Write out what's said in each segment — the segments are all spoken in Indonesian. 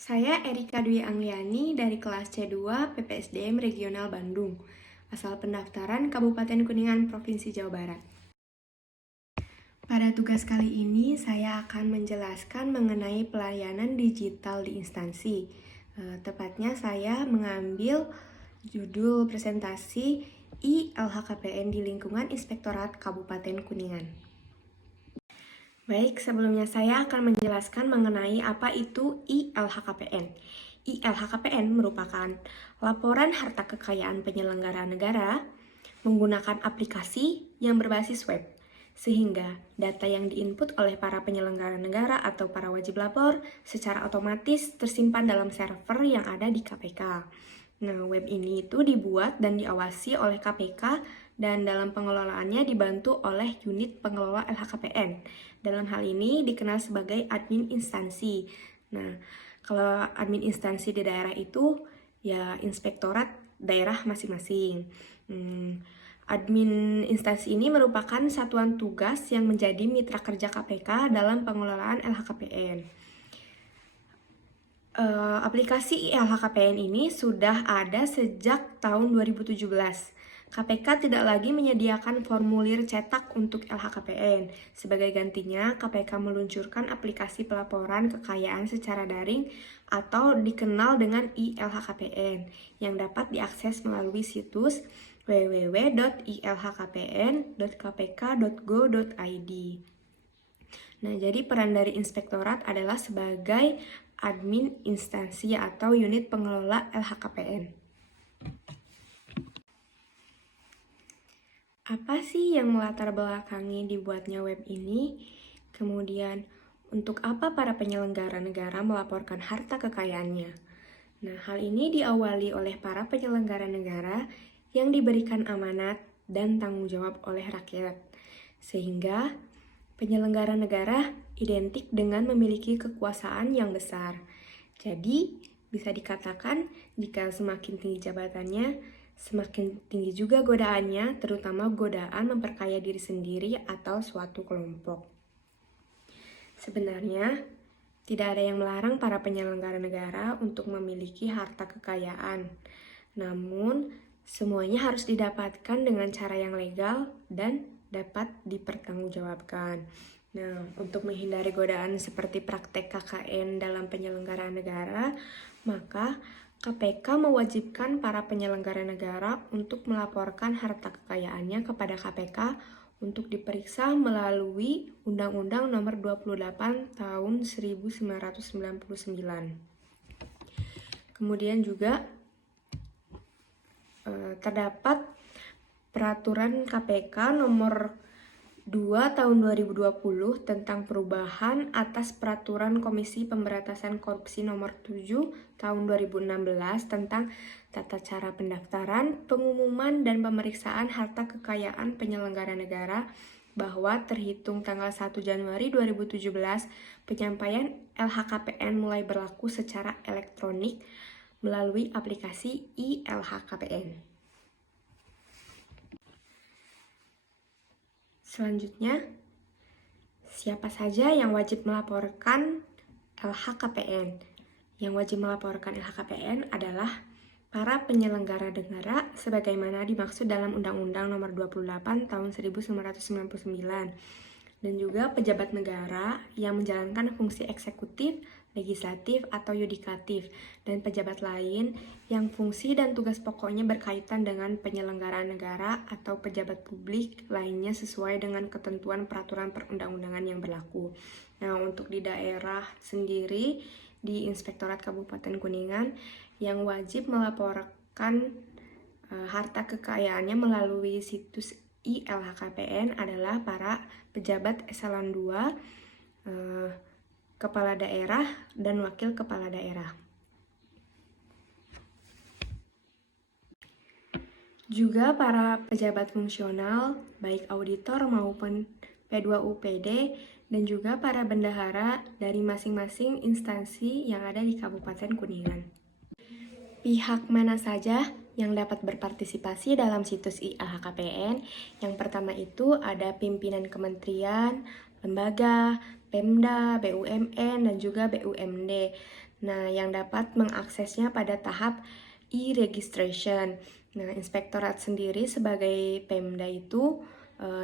Saya Erika Dwi Angliani dari kelas C2 PPSDM Regional Bandung, asal pendaftaran Kabupaten Kuningan, Provinsi Jawa Barat. Pada tugas kali ini, saya akan menjelaskan mengenai pelayanan digital di instansi. Tepatnya saya mengambil judul presentasi I-LHKPN di lingkungan Inspektorat Kabupaten Kuningan. Baik, sebelumnya saya akan menjelaskan mengenai apa itu I-LHKPN. I-LHKPN merupakan laporan harta kekayaan penyelenggara negara menggunakan aplikasi yang berbasis web, sehingga data yang diinput oleh para penyelenggara negara atau para wajib lapor secara otomatis tersimpan dalam server yang ada di KPK. Nah, web ini itu dibuat dan diawasi oleh KPK dan dalam pengelolaannya dibantu oleh unit pengelola LHKPN. Dalam hal ini dikenal sebagai admin instansi. Nah, kalau admin instansi di daerah itu ya inspektorat daerah masing-masing. Admin instansi ini merupakan satuan tugas yang menjadi mitra kerja KPK dalam pengelolaan LHKPN. Aplikasi LHKPN ini sudah ada sejak tahun 2017. KPK tidak lagi menyediakan formulir cetak untuk LHKPN. Sebagai gantinya, KPK meluncurkan aplikasi pelaporan kekayaan secara daring atau dikenal dengan I-LHKPN yang dapat diakses melalui situs www.ilhkpn.kpk.go.id. Nah, jadi peran dari inspektorat adalah sebagai admin instansi atau unit pengelola LHKPN. Apa sih yang melatar belakangi dibuatnya web ini? Kemudian, untuk apa para penyelenggara negara melaporkan harta kekayaannya? Nah, hal ini diawali oleh para penyelenggara negara yang diberikan amanat dan tanggung jawab oleh rakyat, sehingga penyelenggara negara identik dengan memiliki kekuasaan yang besar. Jadi, bisa dikatakan jika semakin tinggi jabatannya, semakin tinggi juga godaannya, terutama godaan memperkaya diri sendiri atau suatu kelompok. Sebenarnya, tidak ada yang melarang para penyelenggara negara untuk memiliki harta kekayaan. Namun, semuanya harus didapatkan dengan cara yang legal dan dapat dipertanggungjawabkan. Nah, untuk menghindari godaan seperti praktek KKN dalam penyelenggaraan negara, maka KPK mewajibkan para penyelenggara negara untuk melaporkan harta kekayaannya kepada KPK untuk diperiksa melalui Undang-Undang Nomor 28 Tahun 1999. Kemudian juga terdapat Peraturan KPK Nomor 2 Tahun 2020 tentang perubahan atas Peraturan Komisi Pemberantasan Korupsi Nomor 7 Tahun 2016 tentang tata cara pendaftaran, pengumuman, dan pemeriksaan harta kekayaan penyelenggara negara bahwa terhitung tanggal 1 Januari 2017, penyampaian LHKPN mulai berlaku secara elektronik melalui aplikasi I-LHKPN. Selanjutnya, siapa saja yang wajib melaporkan LHKPN? Yang wajib melaporkan LHKPN adalah para penyelenggara negara sebagaimana dimaksud dalam Undang-Undang Nomor 28 Tahun 1999 dan juga pejabat negara yang menjalankan fungsi eksekutif, legislatif, atau yudikatif, dan pejabat lain yang fungsi dan tugas pokoknya berkaitan dengan penyelenggaraan negara atau pejabat publik lainnya sesuai dengan ketentuan peraturan perundang-undangan yang berlaku. Nah, untuk di daerah sendiri, di Inspektorat Kabupaten Kuningan, yang wajib melaporkan harta kekayaannya melalui situs I-LHKPN adalah para pejabat eselon 2, kepala daerah, dan wakil kepala daerah. Juga para pejabat fungsional, baik auditor maupun P2UPD, dan juga para bendahara dari masing-masing instansi yang ada di Kabupaten Kuningan. Pihak mana saja yang dapat berpartisipasi dalam situs I-LHKPN? Yang pertama itu ada pimpinan kementerian, lembaga, Pemda, BUMN, dan juga BUMD. Nah, yang dapat mengaksesnya pada tahap e-registration. Nah, inspektorat sendiri sebagai Pemda itu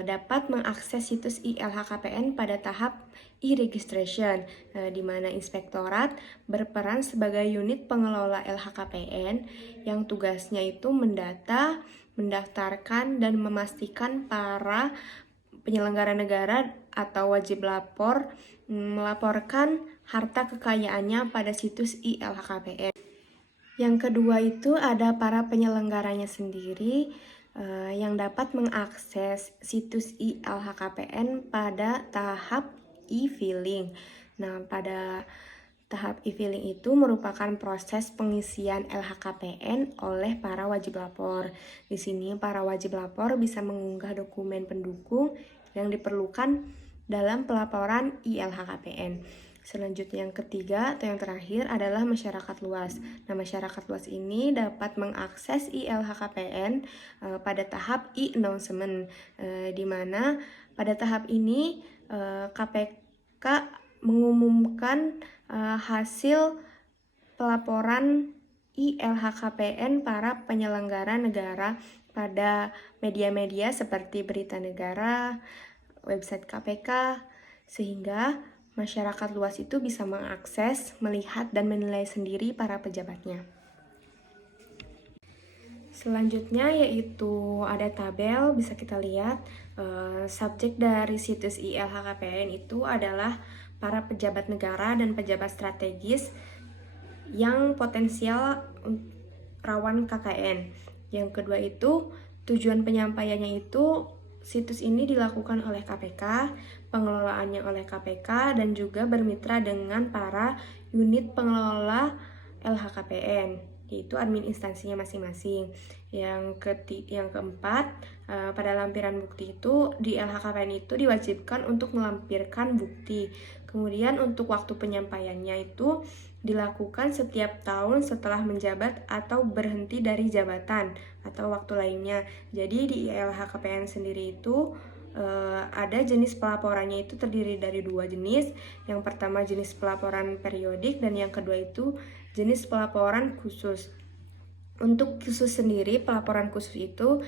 dapat mengakses situs ILHKPN pada tahap e-registration, di mana inspektorat berperan sebagai unit pengelola LHKPN yang tugasnya itu mendata, mendaftarkan, dan memastikan para penyelenggara negara atau wajib lapor melaporkan harta kekayaannya pada situs ILHKPN. Yang kedua itu ada para penyelenggaranya sendiri yang dapat mengakses situs ILHKPN pada tahap e-filing. Nah, pada tahap e-filing itu merupakan proses pengisian LHKPN oleh para wajib lapor. Di sini para wajib lapor bisa mengunggah dokumen pendukung yang diperlukan dalam pelaporan ILHKPN. Selanjutnya yang ketiga atau yang terakhir adalah masyarakat luas. Nah, masyarakat luas ini dapat mengakses ILHKPN pada tahap e-announcement, di mana pada tahap ini KPK mengumumkan hasil pelaporan ILHKPN para penyelenggara negara pada media-media seperti Berita Negara, website KPK, sehingga masyarakat luas itu bisa mengakses, melihat, dan menilai sendiri para pejabatnya. Selanjutnya yaitu ada tabel, bisa kita lihat subjek dari situs ILHKPN itu adalah para pejabat negara dan pejabat strategis yang potensial rawan KKN. Yang kedua itu tujuan penyampaiannya itu situs ini dilakukan oleh KPK, pengelolaannya oleh KPK, dan juga bermitra dengan para unit pengelola LHKPN, yaitu admin instansinya masing-masing. Yang keempat, pada lampiran bukti itu di LHKPN itu diwajibkan untuk melampirkan bukti. Kemudian untuk waktu penyampaiannya itu dilakukan setiap tahun setelah menjabat atau berhenti dari jabatan atau waktu lainnya. Jadi di LHKPN sendiri itu ada jenis pelaporannya itu terdiri dari 2 jenis. Yang pertama jenis pelaporan periodik dan yang kedua itu jenis pelaporan khusus. Untuk khusus sendiri, pelaporan khusus itu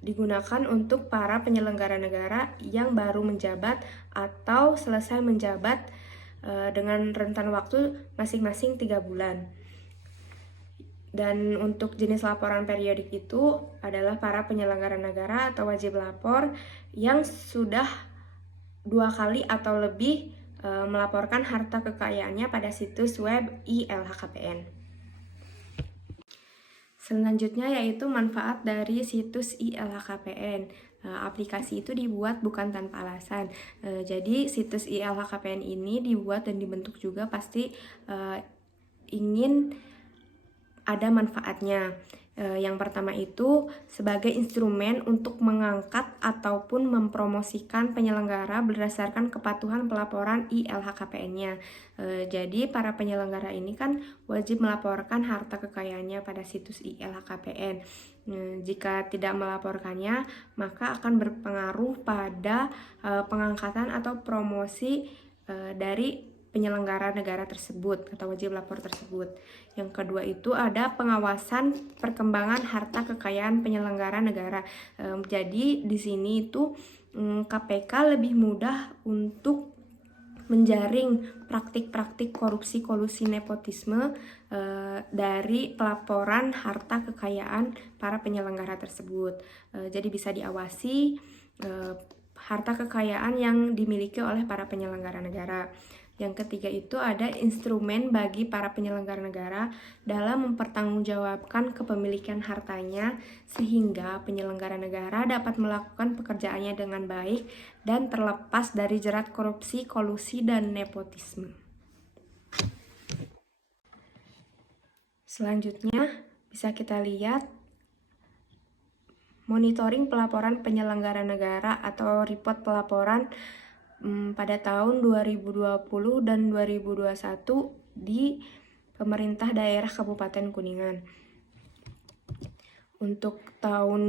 digunakan untuk para penyelenggara negara yang baru menjabat atau selesai menjabat dengan rentan waktu masing-masing 3 bulan. Dan untuk jenis laporan periodik itu adalah para penyelenggara negara atau wajib lapor yang sudah 2 kali atau lebih melaporkan harta kekayaannya pada situs web ILHKPN. Selanjutnya yaitu manfaat dari situs ILHKPN. Aplikasi itu dibuat bukan tanpa alasan. Jadi situs ILHKPN ini dibuat dan dibentuk juga pasti ingin ada manfaatnya. Yang pertama itu sebagai instrumen untuk mengangkat ataupun mempromosikan penyelenggara berdasarkan kepatuhan pelaporan ILHKPN-nya. Jadi para penyelenggara ini kan wajib melaporkan harta kekayaannya pada situs ILHKPN. Jika tidak melaporkannya, maka akan berpengaruh pada pengangkatan atau promosi dari penyelenggara negara tersebut atau wajib lapor tersebut. Yang kedua itu ada pengawasan perkembangan harta kekayaan penyelenggara negara. Jadi di sini itu KPK lebih mudah untuk menjaring praktik-praktik korupsi, kolusi, nepotisme dari pelaporan harta kekayaan para penyelenggara tersebut. Jadi bisa diawasi harta kekayaan yang dimiliki oleh para penyelenggara negara. Yang ketiga itu ada instrumen bagi para penyelenggara negara dalam mempertanggungjawabkan kepemilikan hartanya sehingga penyelenggara negara dapat melakukan pekerjaannya dengan baik dan terlepas dari jerat korupsi, kolusi, dan nepotisme. Selanjutnya bisa kita lihat monitoring pelaporan penyelenggara negara atau report pelaporan pada tahun 2020 dan 2021 di pemerintah daerah Kabupaten Kuningan. Untuk tahun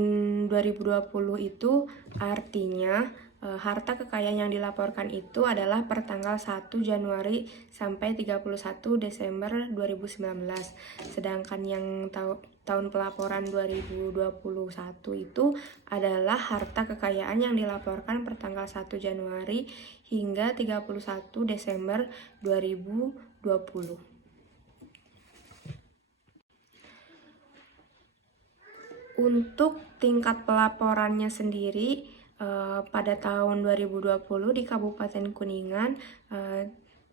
2020 itu artinya harta kekayaan yang dilaporkan itu adalah per tanggal 1 Januari sampai 31 Desember 2019. Sedangkan yang tahun pelaporan 2021 itu adalah harta kekayaan yang dilaporkan per tanggal 1 Januari hingga 31 Desember 2020. Untuk tingkat pelaporannya sendiri, pada tahun 2020 di Kabupaten Kuningan,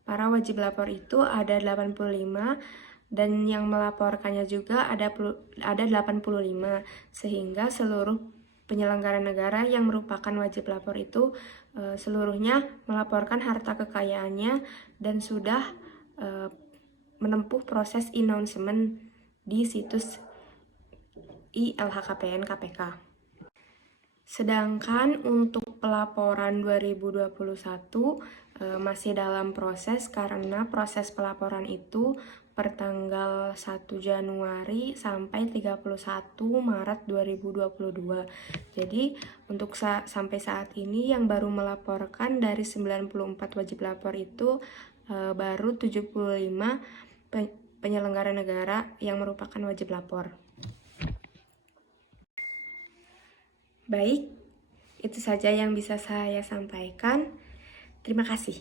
para wajib lapor itu ada 85 dan yang melaporkannya juga ada 85, sehingga seluruh penyelenggara negara yang merupakan wajib lapor itu seluruhnya melaporkan harta kekayaannya dan sudah menempuh proses announcement di situs LHKPN KPK. Sedangkan untuk pelaporan 2021 masih dalam proses karena proses pelaporan itu per tanggal 1 Januari sampai 31 Maret 2022. Jadi untuk sampai saat ini yang baru melaporkan dari 94 wajib lapor itu baru 75 penyelenggara negara yang merupakan wajib lapor. Baik, itu saja yang bisa saya sampaikan. Terima kasih.